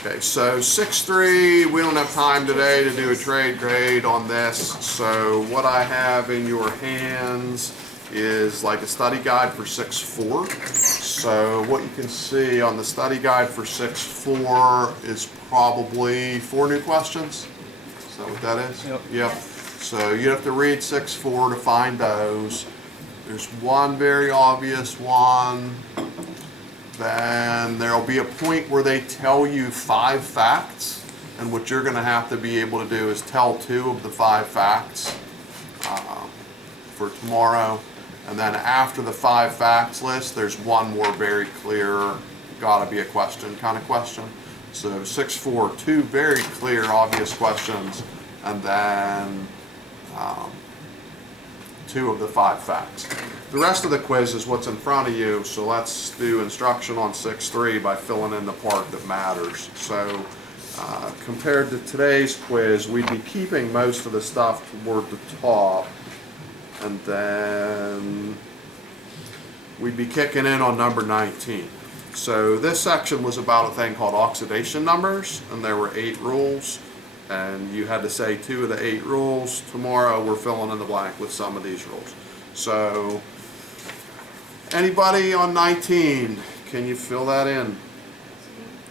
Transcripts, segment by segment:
Okay, so 6.3, we don't have time today to do a trade grade on this. So what I have in your hands is like a study guide for 6.4. So what you can see on the study guide for 6.4 is probably 4 new questions. Is that what that is? Yep. So you have to read 6.4 to find those. There's one very obvious one. Then there'll be a point where they tell you 5 facts, and what you're going to have to be able to do is tell 2 of the 5 facts for tomorrow. And then after the 5 facts list, there's one more very clear, gotta be a question kind of question. So 6.4, 2 very clear, obvious questions, and then 2 of the 5 facts. The rest of the quiz is what's in front of you, so let's do instruction on 6.3 by filling in the part that matters. So compared to today's quiz, we'd be keeping most of the stuff toward the top, and then we'd be kicking in on number 19. So this section was about a thing called oxidation numbers, and there were 8 rules, and you had to say 2 of the 8 rules. Tomorrow we're filling in the blank with some of these rules. So anybody on 19, can you fill that in?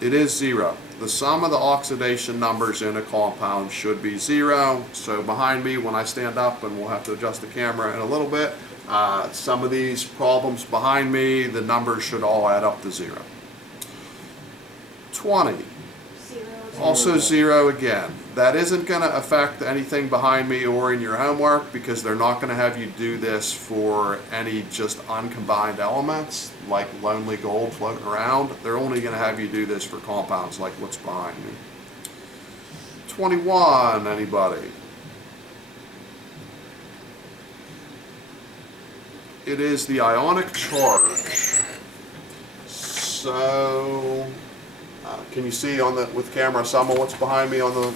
It is 0. The sum of the oxidation numbers in a compound should be 0. So behind me, when I stand up, and we'll have to adjust the camera in a little bit, some of these problems behind me, the numbers should all add up to 0. 20. Also 0 again. That isn't going to affect anything behind me or in your homework, because they're not going to have you do this for any just uncombined elements like lonely gold floating around. They're only going to have you do this for compounds like what's behind me. 21, anybody? It is the ionic charge. So can you see on the with camera some of what's behind me on the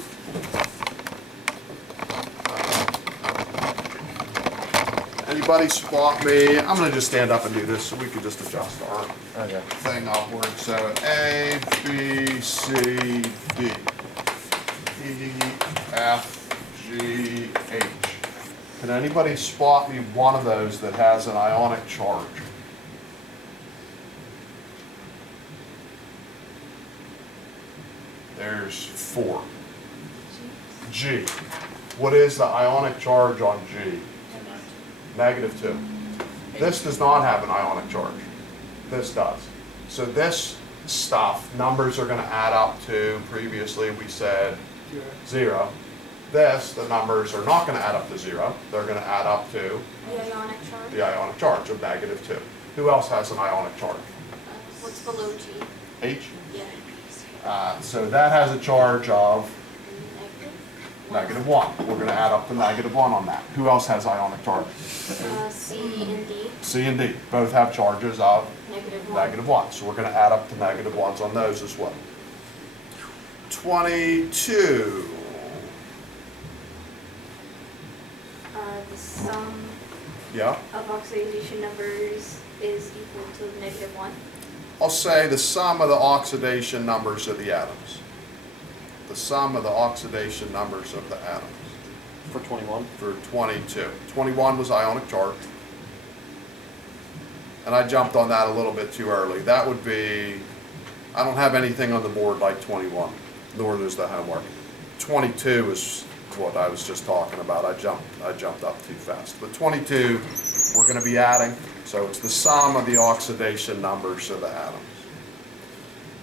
anybody spot me? I'm going to just stand up and do this so we can just adjust our thing upward. So A, B, C, D, E, F, G, H. Can anybody spot me one of those that has an ionic charge? There's 4. G. What is the ionic charge on G? -2. This does not have an ionic charge. This does. So this stuff, numbers are going to add up to, previously we said 0. This, the numbers are not going to add up to 0. They're going to add up to the ionic charge. The ionic charge of -2. Who else has an ionic charge? What's below G? H? Yeah. So that has a charge of -1. We're going to add up to -1 on that. Who else has ionic charge? C and D. C and D both have charges of -1. -1. So we're going to add up to -1s on those as well. 22. The sum Yeah. of oxidation numbers is equal to -1. I'll say the sum of the oxidation numbers of the atoms. The sum of the oxidation numbers of the atoms. For 21? For 22. 21 was ionic charge. And I jumped on that a little bit too early. That would be, I don't have anything on the board like 21, nor does the homework. 22 is what I was just talking about. I jumped up too fast. But 22, we're going to be adding. So it's the sum of the oxidation numbers of the atoms.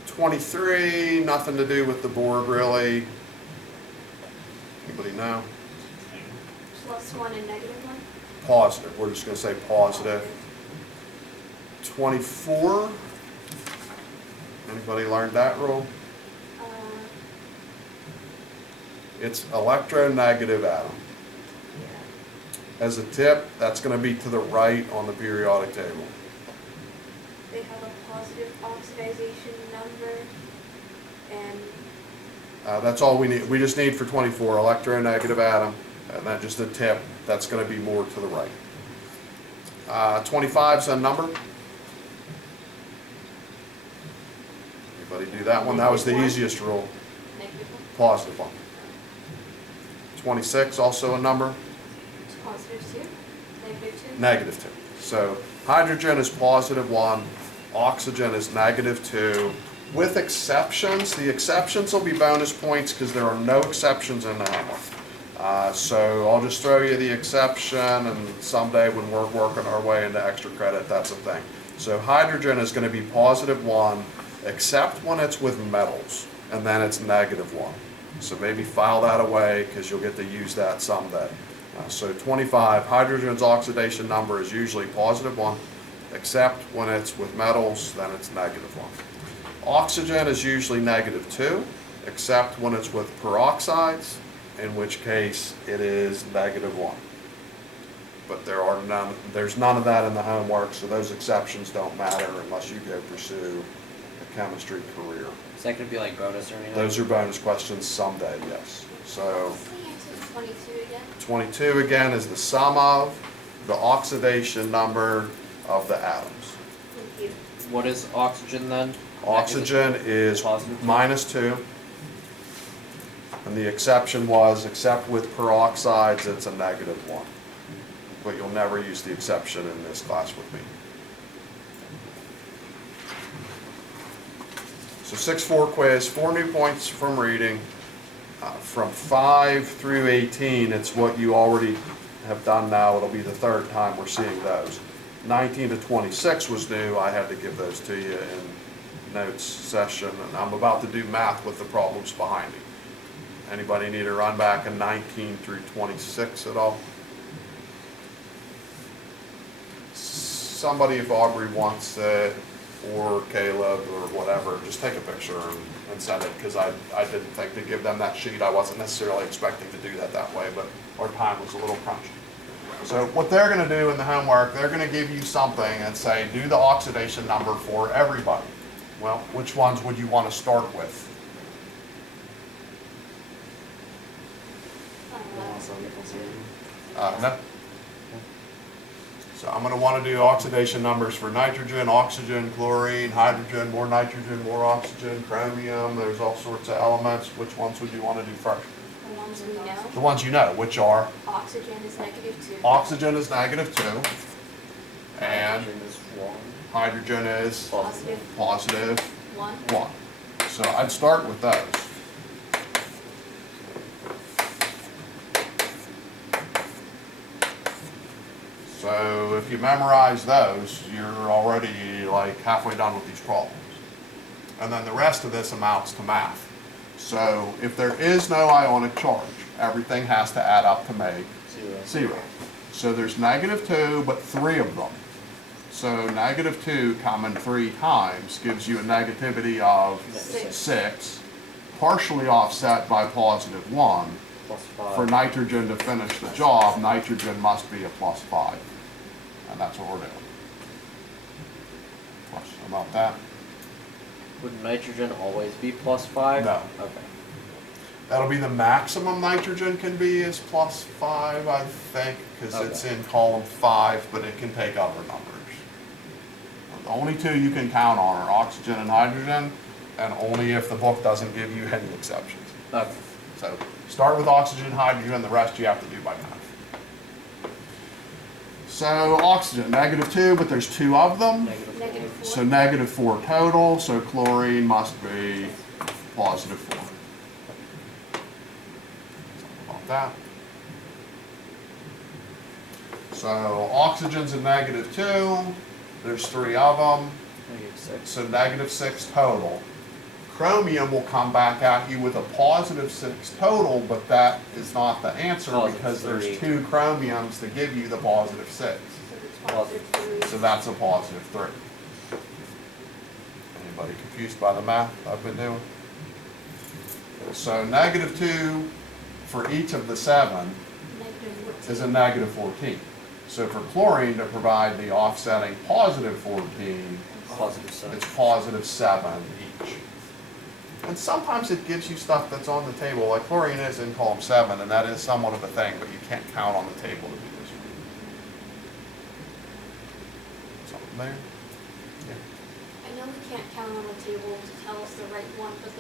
23, nothing to do with the board really. Anybody know? +1 and -1. Positive. We're just going to say positive. 24. Anybody learned that rule? It's electronegative atom. As a tip, that's going to be to the right on the periodic table. They have a positive oxidation number, and That's all we need. We just need for 24, electronegative atom, and then just a tip. That's going to be more to the right. 25 is a number. Anybody do do that one. That was the easiest rule. Negative one? Positive one. 26, also a number. Positive two? Negative two? Negative 2. So hydrogen is positive 1, oxygen is negative 2. With exceptions, the exceptions will be bonus points because there are no exceptions in the homework. So I'll just throw you the exception, and someday when we're working our way into extra credit, that's a thing. So hydrogen is going to be positive 1, except when it's with metals, and then it's negative 1. So maybe file that away because you'll get to use that someday. So 25, hydrogen's oxidation number is usually positive 1, except when it's with metals, then it's negative 1. Oxygen is usually negative 2, except when it's with peroxides, in which case it is negative 1. But there's none of that in the homework, so those exceptions don't matter unless you go pursue a chemistry career. Is that gonna be like bonus or anything? Those are bonus questions someday, yes. So What's the answer to 22 again? 22 again is the sum of the oxidation number of the atoms. Thank you. What is oxygen then? Oxygen is Positive two? minus 2. And the exception was, except with peroxides, it's a negative 1. But you'll never use the exception in this class with me. So 6-4 quiz, 4 new points from reading. From 5 through 18, it's what you already have done now. It'll be the third time we're seeing those. 19 to 26 was new. I had to give those to you in notes session, and I'm about to do math with the problems behind me. Anybody need a run back in 19 through 26 at all? Somebody, if Aubrey wants it, or Caleb, or whatever, just take a picture and send it, because I didn't think to give them that sheet. I wasn't necessarily expecting to do that way, but our time was a little crunched. So what they're going to do in the homework, they're going to give you something and say, do the oxidation number for everybody. Well, which ones would you want to start with? No. So I'm going to want to do oxidation numbers for nitrogen, oxygen, chlorine, hydrogen, more nitrogen, more oxygen, chromium. There's all sorts of elements. Which ones would you want to do first? The ones we know. The ones you know, which are? Oxygen is negative 2. Oxygen is negative 2, and Hydrogen is 1. hydrogen is Positive positive 1. 1. So I'd start with those. So if you memorize those, you're already like halfway done with these problems. And then the rest of this amounts to math. So if there is no ionic charge, everything has to add up to make 0. So there's negative 2, but 3 of them. So negative 2 common 3 times gives you a negativity of 6, partially offset by positive 1. Plus 5. For nitrogen to finish the job, nitrogen must be a plus 5. And that's what we're doing. Question about that? Would nitrogen always be plus 5? No. Okay. That'll be the maximum nitrogen can be is plus 5, I think, because it's in column 5, but it can take other numbers. The only 2 you can count on are oxygen and hydrogen, and only if the book doesn't give you any exceptions. Okay. So start with oxygen, hydrogen, the rest you have to do by math. So oxygen, negative 2, but there's 2 of them. Negative 4. So negative 4 total, so chlorine must be positive 4. Something about that. So oxygen's a negative 2, there's 3 of them, Negative 6. so negative 6 total. Chromium will come back at you with a positive 6 total, but that is not the answer Positive because there's 3. 2 chromiums to give you the positive 6. So it's positive 3. So that's a positive 3. Anybody confused by the math I've been doing? So negative 2 for each of the 7 Negative 14. is a negative 14. So for chlorine to provide the offsetting positive 14, Positive 7. it's positive 7 each. And sometimes it gives you stuff that's on the table, like chlorine is in column 7, and that is somewhat of a thing, but you can't count on the table to do this. Something there? I know we can't found on the table to tell us the right one, but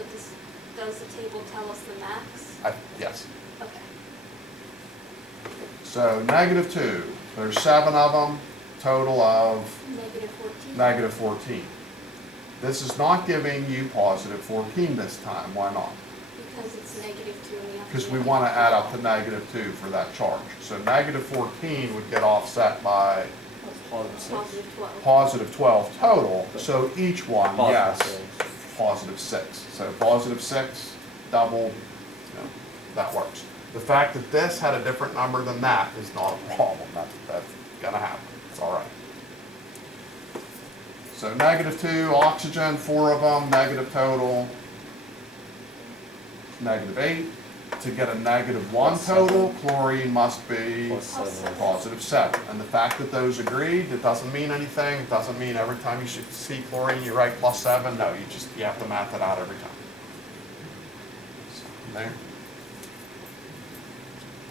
does the table tell us the max? Yes. Okay. So -2, there's 7 of them, total of -14. -14. This is not giving you +14 this time, why not? Because it's -2 and we have to. Because we make want it to add up to equal. -2 for that charge. So -14 would get offset by Positive 6. +12 total, so each one, yes, Positive 6. +6. So +6, double, that works. The fact that this had a different number than that is not a problem. That's gonna happen. It's all right. So -2, oxygen, 4 of them, negative total, -8. To get a -1 total, chlorine must be +7. And the fact that those agreed, it doesn't mean anything. It doesn't mean every time you should see chlorine, you write +7. No, you have to math it out every time. So, there.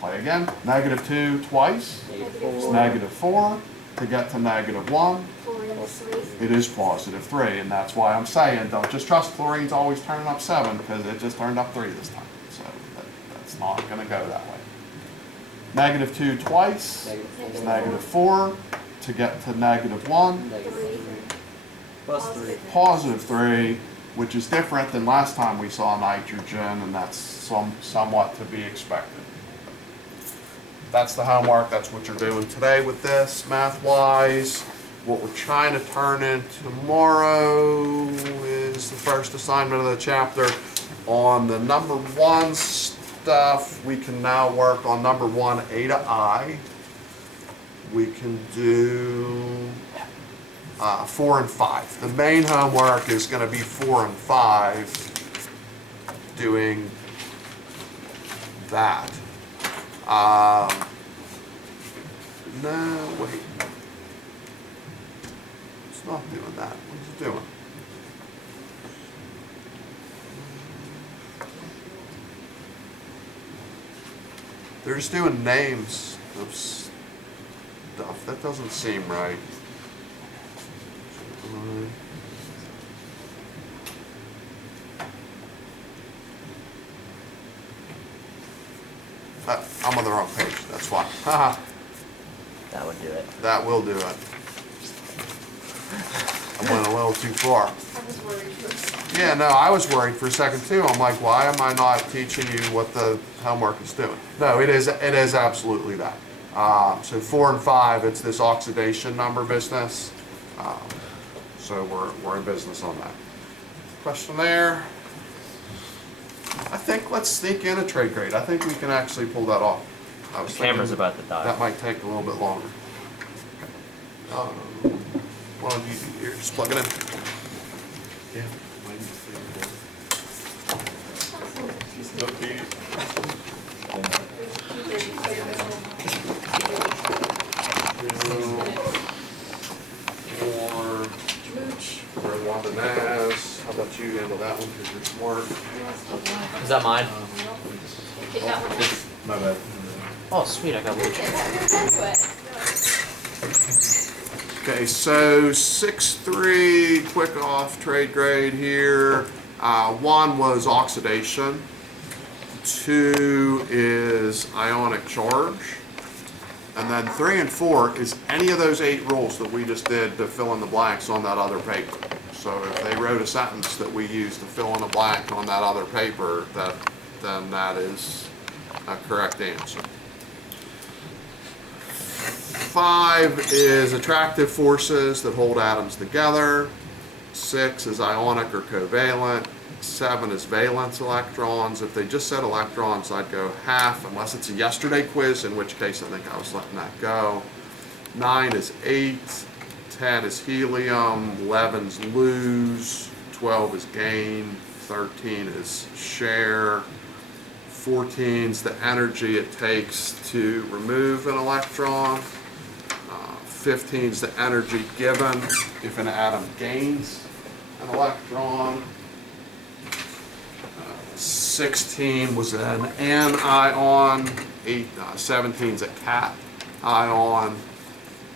Play again. -2 twice. -4. To get to -1, Chlorine is 3. it is +3. And that's why I'm saying, don't just trust chlorine's always turning up 7, because it just turned up 3 this time. So that's not going to go that way. -2 twice is -4. To get to -1, Plus 3. +3, which is different than last time we saw nitrogen, and that's somewhat to be expected. That's the homework. That's what you're doing today with this, math-wise. What we're trying to turn in tomorrow is the first assignment of the chapter. On the number 1 stuff, we can now work on number 1, A to I. We can do 4 and 5. The main homework is going to be 4 and 5, doing that. No, wait. It's not doing that. What's it doing? They're just doing names of stuff. That doesn't seem right. I'm on the wrong page, that's why. Haha, That would do it. that will do it. I went a little too far. I was worried. Yeah, no, I was worried for a second too. I'm like, why am I not teaching you what the homework is doing? No, it is absolutely that. So 4 and 5, it's this oxidation number business. So we're in business on that. Question there? I think let's sneak in a trade grade. I think we can actually pull that off. I was The camera's thinking about to die. that might take a little bit longer. Why don't you do here? Just plug it in. Yeah. Or Rwanda Naz. How about you handle that one because you're smart? Is that mine? Take that one. My bad. Oh, sweet, I got luch. Okay, so 6-3, quick off trade grade here. 1 was oxidation. 2 is ionic charge. And then 3 and 4 is any of those 8 rules that we just did to fill in the blanks on that other paper. So if they wrote a sentence that we used to fill in a blank on that other paper, then that is a correct answer. 5 is attractive forces that hold atoms together. 6 is ionic or covalent. 7 is valence electrons. If they just said electrons, I'd go half, unless it's a yesterday quiz, in which case I think I was letting that go. 9 is 8. 10 is helium. 11 is lose. 12 is gain. 13 is share. 14 is the energy it takes to remove an electron. 15 is the energy given if an atom gains an electron. 16 was an anion. 17 is a cation.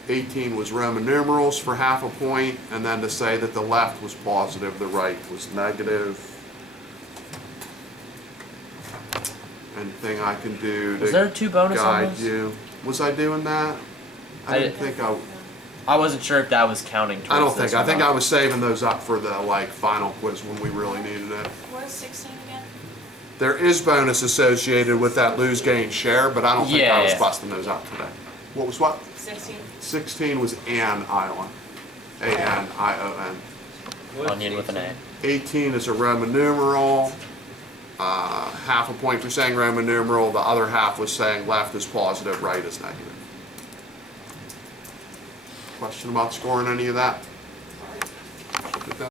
18 was Roman numerals for half a point, and then to say that the left was positive, the right was negative. Anything I can do Was to there 2 bonus on guide those? you? Was I doing that? I I didn't think I wasn't sure if that was counting towards I don't this think. or I think not. I was saving those up for the like final quiz when we really needed it. What is 16 again? There is bonus associated with that lose gain share, but I don't think I was Yeah. busting those out today. What was what? 16. 16 was An Island. A-N-I-O-N. Onion with an A. 18 is a Roman numeral. Half a point for saying Roman numeral. The other half was saying left is positive, right is negative. Question about scoring any of that?